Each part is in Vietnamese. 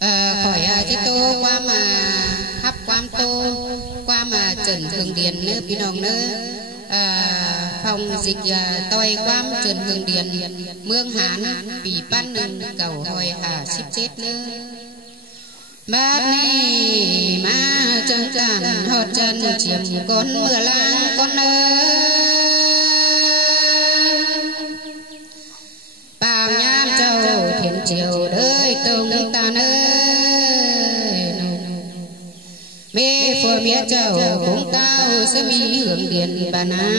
khỏi cái tô qua mà hấp quam tô qua mà trần thường điền nữa bí nòng nữa phòng dịch tôi quam trần thường điền mương hán bị ban cầu hồi hà ship chết nữa bát này mà trăng tàn hót chân chiếm con mưa lang con ơi bao nhám châu thiên triều đời tung tàn ơi mê phùa mía châu cũng cao sơ mi hưởng điện bà na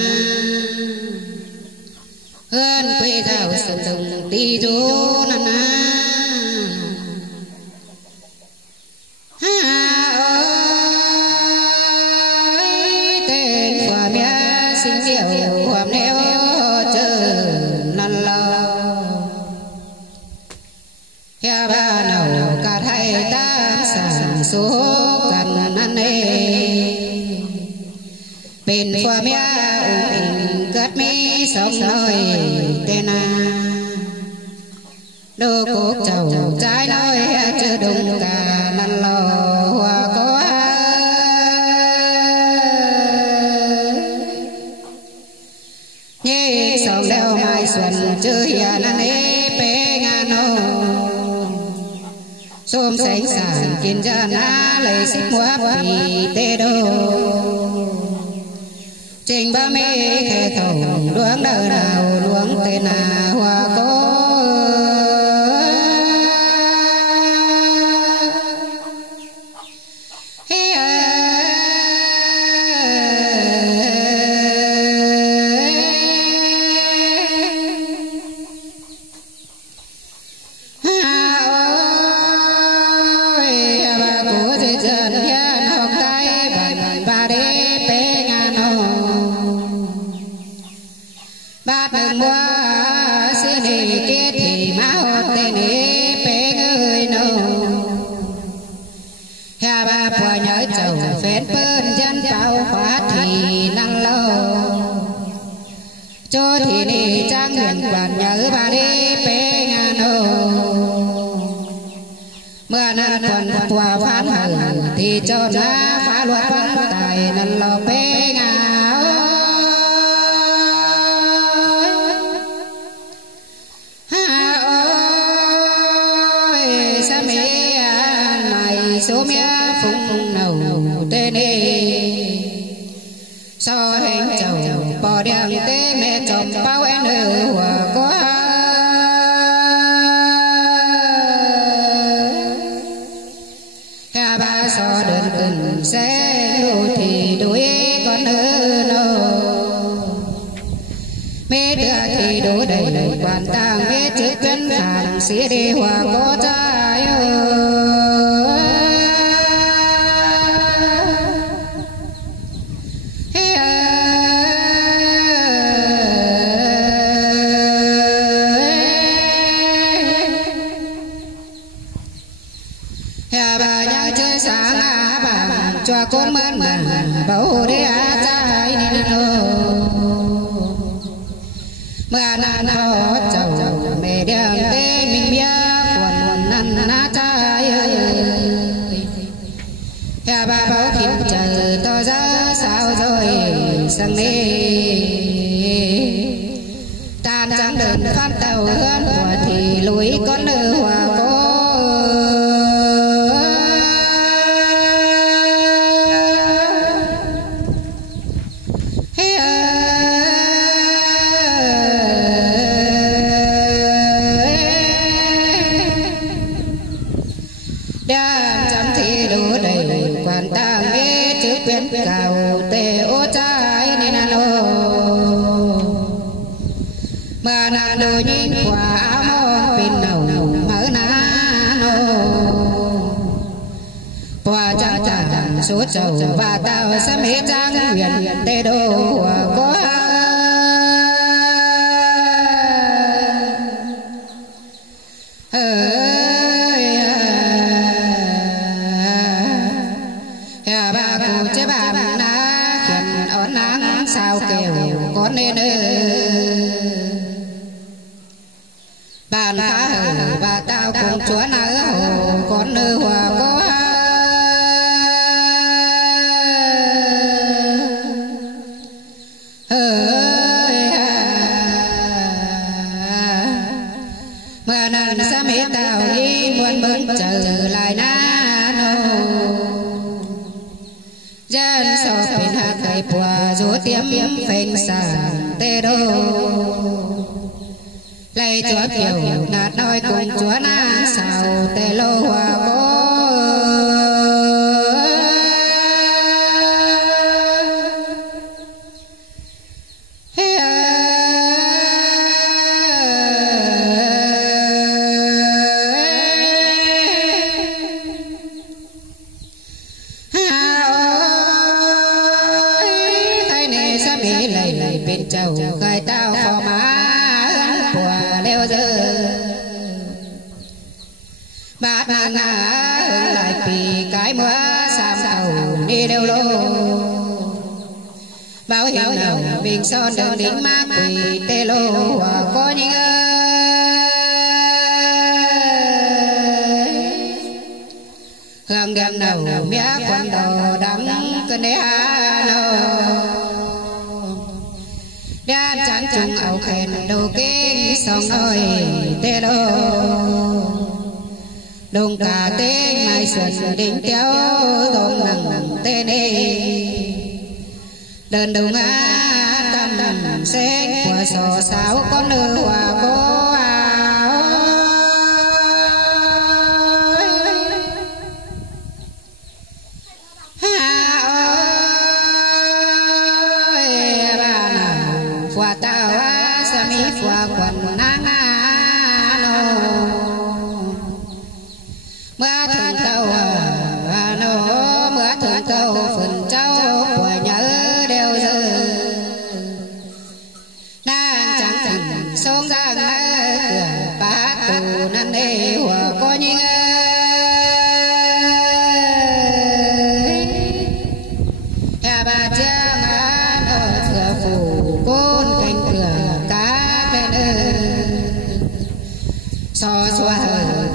hơn quê giàu sân đồng đi rô na na số cần ăn bên phò mía ủng cất mi sống nồi tên đô cuộc chầu trái nói chưa đúng cả năn lò hoa có nhé sống đeo mai xuân chưa hiền ăn bé ngàn nô xôm sánh sàn kiên gia ná lấy xích mua vì tê đô trình ba mê khe thầu luống đờ đào luống tê nà hoa có bát đừng mua xưa này kia thì má hột tên ấy bé người nô hà ba phò nhớ chầu phết bơn dân bao khóa thì năng lâu cho thì này trang nguyện quản nhớ bà đi bé ngà nô mưa nát quần phò phán hờ thì cho nó phá luật văn tài năng lâu bé ngà số mía phụng nầu tên so hình chầu bò đèn tê mẹ chồng bao em ở hòa có hà ba so đơn từng xe lô thì đuổi con ơ nô mẹ đưa thì đổ đầy quan tàng mẹ trước cân phản xía đi hòa có trai ơi bà nhang chơi sáng bà cho con mơn bà bảo để trai đi đâu mưa nàn họ chầu mẹ đem tê mình bia quần năn na trai ơi bà bảo kiếm trời to ra sao rồi sang đi tan trắng đơn phát tàu hơn của thì lối con nữ hòa có đàn chăm thì đủ đầy quan tàng nghe chữ quyến cầu tê ô trái nên là nô mà là đồ nhìn quả môn pin nầu mở ná nô quả chẳng chẳng số chầu và tao sẽ mê trang huyền tê đô có sao kêu con nên bàn phá hở và tao cùng chúa nở hồ con nữ hòa có mà nàng sa mê tao đi muốn bước trở lại na nô dân so bên hạ cây bùa rú tiêm phênh sàn tê đô lấy chúa kiều nạt nói cùng chúa na sao tê lô hòa cô bên châu khai tao phò má của leo dơ bát na lại vì cái mưa sam cầu đi đeo lô báo hiệu nào mình son đường đỉnh má quỳ tê lô có những hương đêm nào mía quan đầu đắng cơn đế hà nô đan trắng trùng áo khen đồ kinh song nôi tê lô đồng cả tê mai xuân đỉnh kéo tôm nặng tê nê đơn đồng á tam đầm xén của sò sáo con nữ hòa cô áo phòa tao sa mi phòa quần nang nô mưa thường tàu nô mưa thường tàu phần châu của nhớ đều dư nàng chẳng tình sông giang cửa bát tù nan đê hòa có những nhà bà trang cửa phủ côn canh cửa cá tên so xoa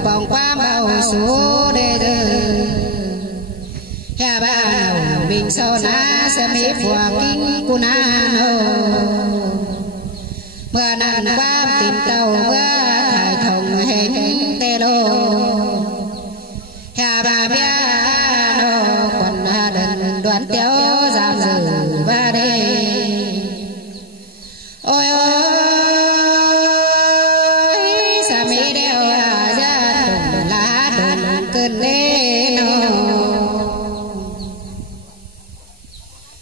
vòng qua bao số đề dư nhà bà nào mình so ná sẽ mỹ phòa kinh cu na nô mưa nàn qua tìm tàu mưa thải thồng hình tê lô nhà bà bia nô quần đần đoán kéo giảm dư và đê ôi ôi sa mi đeo ra đùng lá đùng cơn lê nô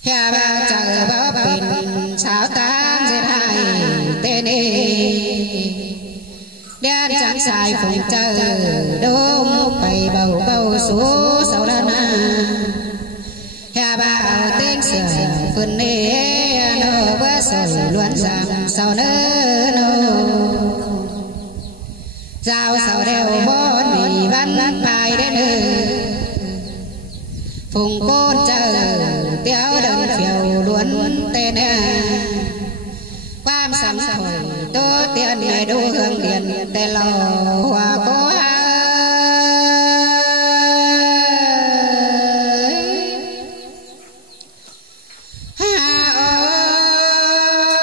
nhà bà chờ bó bình sao tan dệt hai tên đen trắng xài phùng chờ đốm bày bầu bầu số sau lần nhà bà ở tên sửa phần nê nô bữa sởi luôn rằng sau nơ nô giao sau đeo bón vì văn bài đến phùng côn chờ téo đừng phiêu luôn tên quam sắm hồi tố tiền này đô hương điện tê lò hòa cố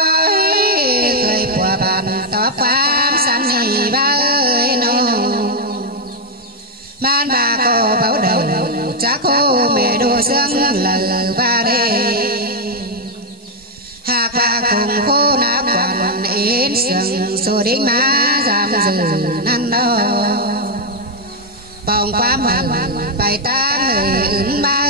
khơi của bàn tó quam sắm nhì ba ơi nô man bà cô bảo đầu cha cô mẹ đồ xương lờ ba đê hạc bà cùng cô ná quản yên sừng số đinh má giảm dừ năn đo bồng quá mừng bài ta người ứng ba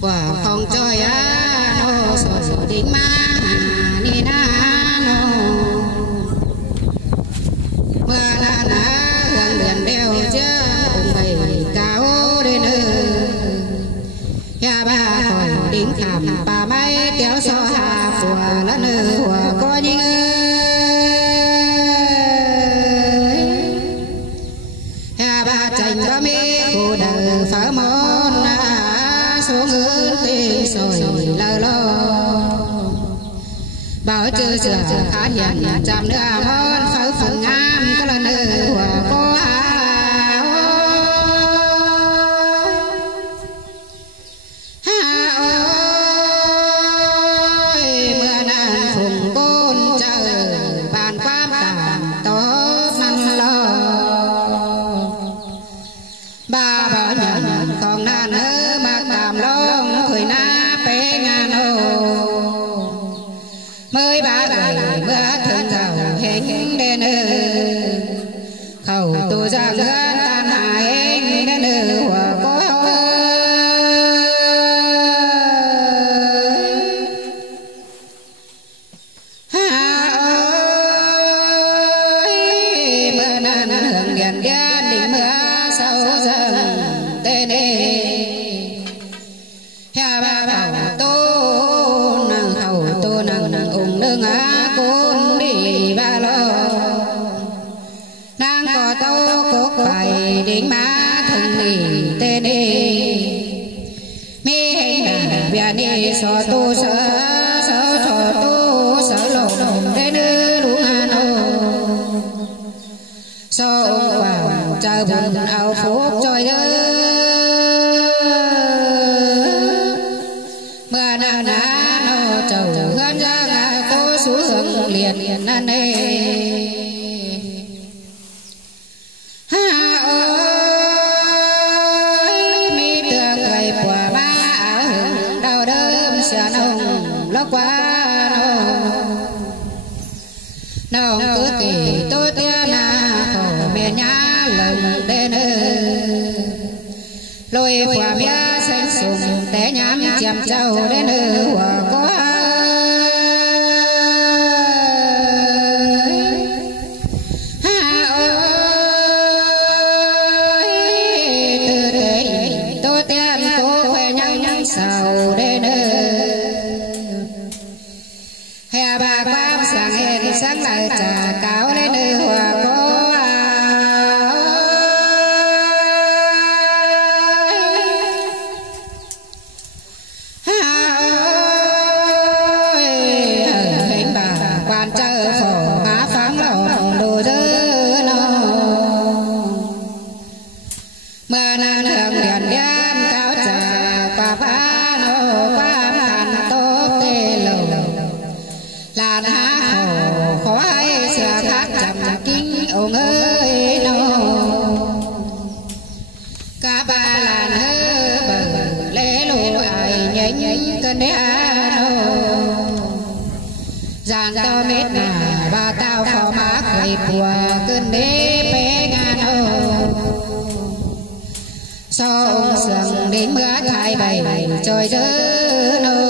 quả phòng chơi nô sổ đinh má ni na nô mưa na hương đèn đeo chưa cùng bầy cao đến nhà bà khỏi đinh khảm bà máy kéo so hà của lẫn hòa có những bảo chư sửa khá hiền chạm nữa món khẩu phần ngam có là nữ của cô mưa nan phùng côn chờ bàn quam cảm tốt năng lo ba bảo nhận còn nan ơ mà cảm long hồi na bé ngàn ô mới ba đời mưa thân giàu hình đen khẩu tu ra gương tan hại đen hòa có mưa nan hưởng điện đen đi mưa sâu dần tên ha ba bảo tô nàng hầu tô nàng ủng nương á côn đi ba lo nàng có tô cốt bài đến má thân nì tên mi hình đà ni so tu sở sở so tu sở lồng đến nữ đúng an ô so ông vào trời buồn áo phúc trời ơi mưa nào ná nó trầu gân ra ngà cô xuống liền nan ê ơi mi tựa cười của ba đau đớn xa nông lo quá nông cứ kỳ tôi tia na khổ mẹ nhá lòng đen lôi quả mía xanh sùng té nhám chém trâu đến hòa có từ đấy tôi tên cô huệ nhang sầu đến hè bà quang sáng hẹn sáng lại trà cáo đến hòa có mưa nan hương điện đen cao trà bà ba nô ba hàn tốt tê lầu làn há hồ khó hay xà thác chậm kinh ông ơi nô cả ba làn hơ bờ lễ lộ ai nhánh cơn đế nô giàn to mết nà ba tao phò má khởi của cơn đế bé nga nô so ông sương đến mưa thay bày trời dơ nô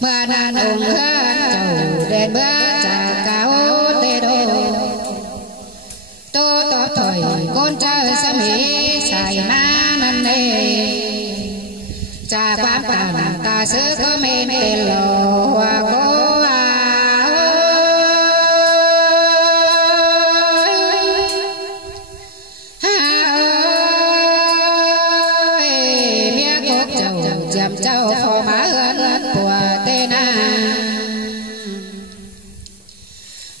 mưa nan ông hân trầu đèn mưa trà cáo tê đô tô tó thời con trai sa mỹ xài ma năn nê trà quán tàn ta sứ có men tên lò hoa cô chạm trâu phò má hân của tên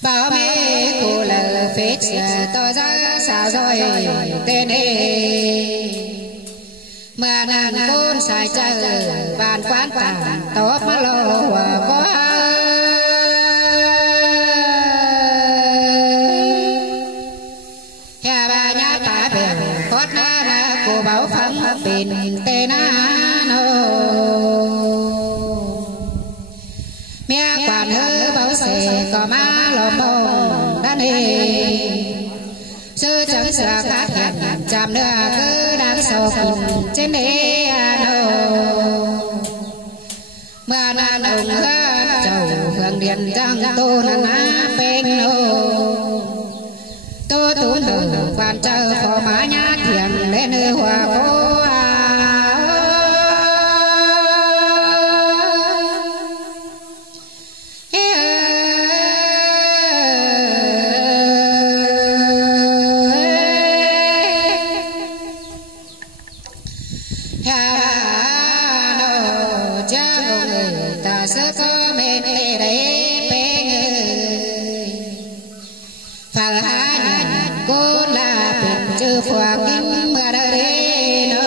bảo mẹ cô là phết tôi ra sao rồi tên mưa nan côn xài chờ bàn quán tàn tốt má lô hòa có hè bà nhá bà bèo cốt na cô bảo phăng bình tên mẹ quản hư bảo xề có má lòm bông đan hề sư chẳng xà cát hẹn chạm nữa cứ đang sầu trên đế nô mưa nan ông hân trầu hương điện răng tô nan á bên nô tô tún hờ quan chờ phò má nhá thiền lên hư hòa cô ta sơ có mê bên tê đấy bé người phở há nhìn cô là bình chư phòa kinh mưa đời nó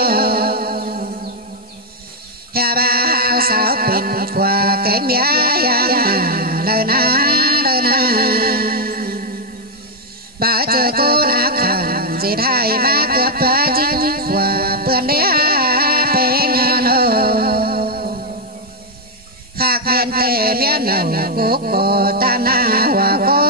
hà ba hao sáu bình phòa cánh giá lời na bà chờ cô ác thần dệt hai má cướp ba chính phòa bươn đế bé nô khác miền tây miền nào quốc cổ ta na hòa cô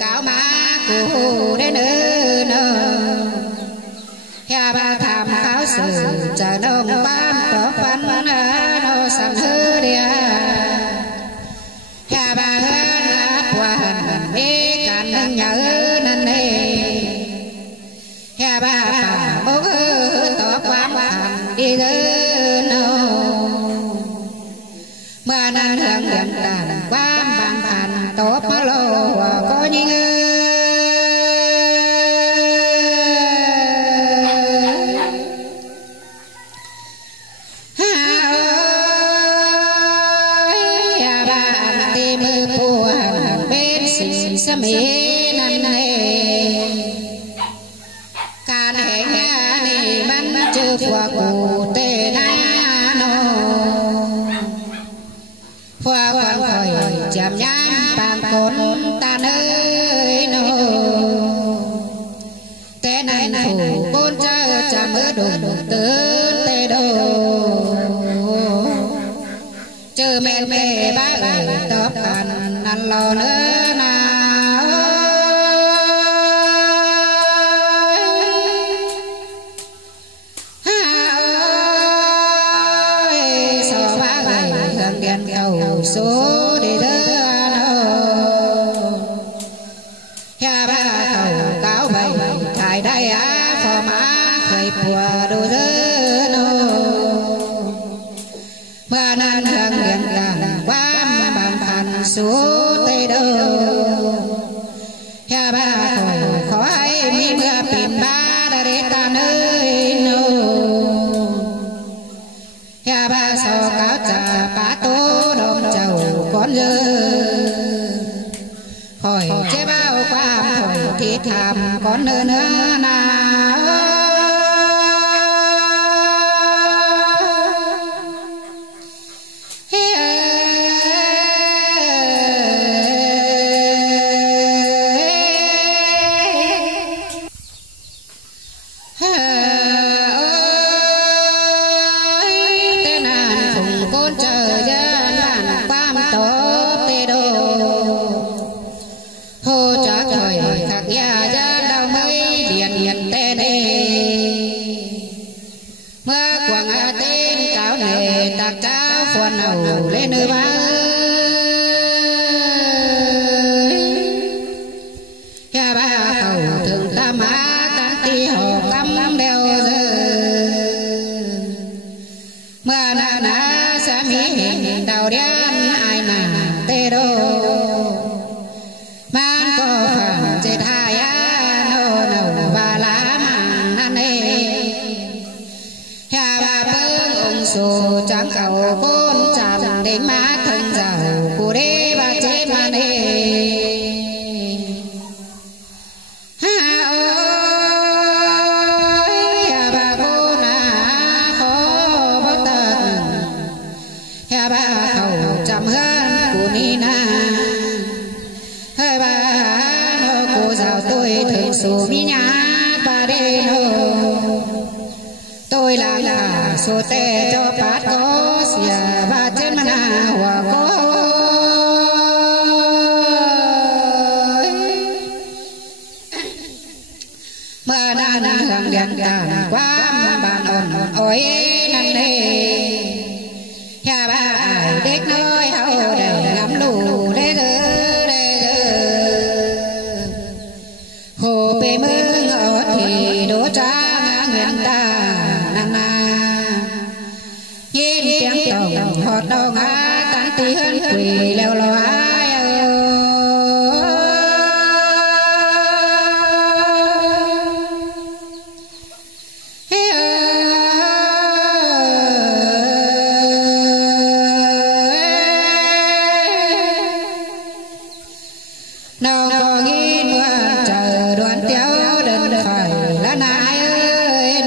cáo má cụ đến nữ nơ hà ba tham khảo sự chờ nông bám tổ phân nô sẵn hư địa hà ba hơn áp hoàn mê cạn nhớ nên nê hà ba phà bố tổ quán hành đi dư nô mà nan hương điện tàn quán bằng hành tổ phá lô có những sa mê nan nê can hệ nga ni man chư phòa cụ tê na nô phòa quan khỏi chạm nhang bàn côn ta nơi nô tê nan phủ côn chơ chạm mơ đồn tứ tê đô chư mê mê ba lời tóc cằn năn lò nữa na số đi đưa hà ba cầu cáo bày thải đại á phò má khởi bùa đồ dơ nô mà nan hương điện tàn quán bàn phàn số tây đô hà ba cầu khó hay mi mưa pin ba đã để ta nơi nô hà ba sò cáo trà bá tô đom chầu con dơ khỏi chế bao qua khỏi thiết tham con nơ nơ na con nào lên nơi ba cha ba cầu thường ta má ta ti hồ cắm đeo dơ mà na sa mi hình đầu đen ai nà tê đô man có phản chết hai á nô nâu và lá màng nan nê cha ba bưng ông sô trắng cầu côn tràn đến má thân giàu của đế ba chết mà nê số mi nhá ba đê nô tôi là số tê cho phát có xìa ba trên mana hòa có mà đàn hương điện đàn quá bàn ồn ôi năng nê nhà ba ai đếch nơi hậu để ngắm lù để quỳ leo loái nào có ghi đoan chờ đoan téo đơn phải là nai ơi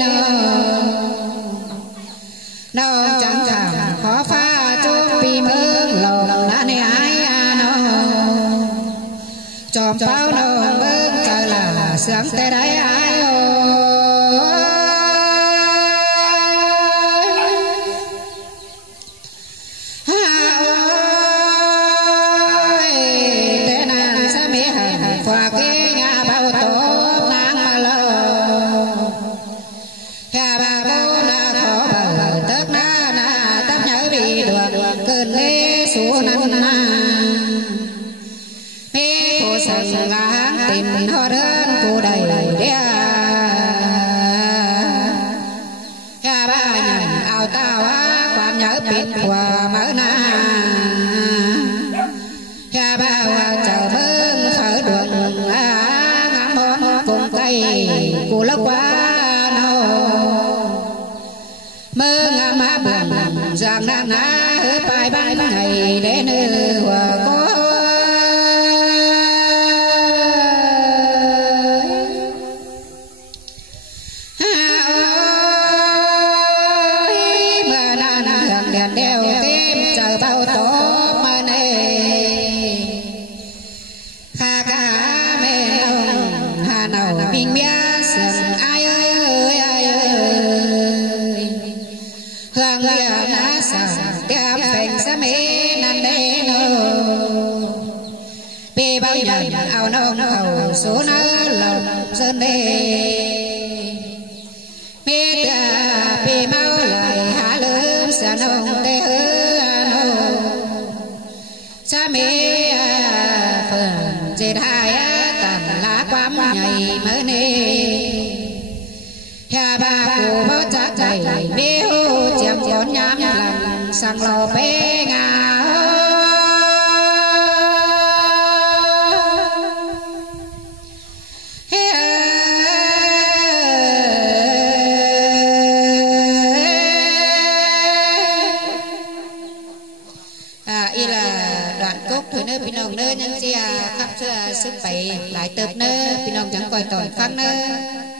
nào chẳng thảm khó pha chuông vì mương lòng đã nè ai nó chòm bao nồng mương chờ là sướng tê đáy ai qua cái nhà bao tổ nắng mà lâu nhà bà cô na khó bờ tớt na tấp nhớ bị được cơn lê xuống năn na mê cô sẵn ngang tìm họ đơn cô đầy đea nhà bà nhận áo tao quan nhớ bên qua mở na nhà bà chờ mừng khởi đường ngắm món cùng cây của lớp quá nó mơ ngắm má buồn rằng nàng ná hứa bài ban ngày để nữ hòa có mơ nàng hưởng đèn đeo kim chờ bao tổ mơ này mình biết rằng ai ơi ai ơi hương địa đã sang đem thành sa mê nan đê nô bê bao nhận ao nông hầu số nơ lòng sơn đê mê ta bê mau lời hạ lưỡng sa nông tê hư nô sa mê phường dệt hai tàn lá quắm nhảy mơ nê nhà bà cụ bao chắc đầy bê hô chiếm chốn nhám làm sang lò bê ngà y là đoạn cốt thôi nữaพี่น้องเนอยังเสียครับเชื่อsứcไปหลายเติบเนอพี่น้องจังก่อยต่อยฟังเนอ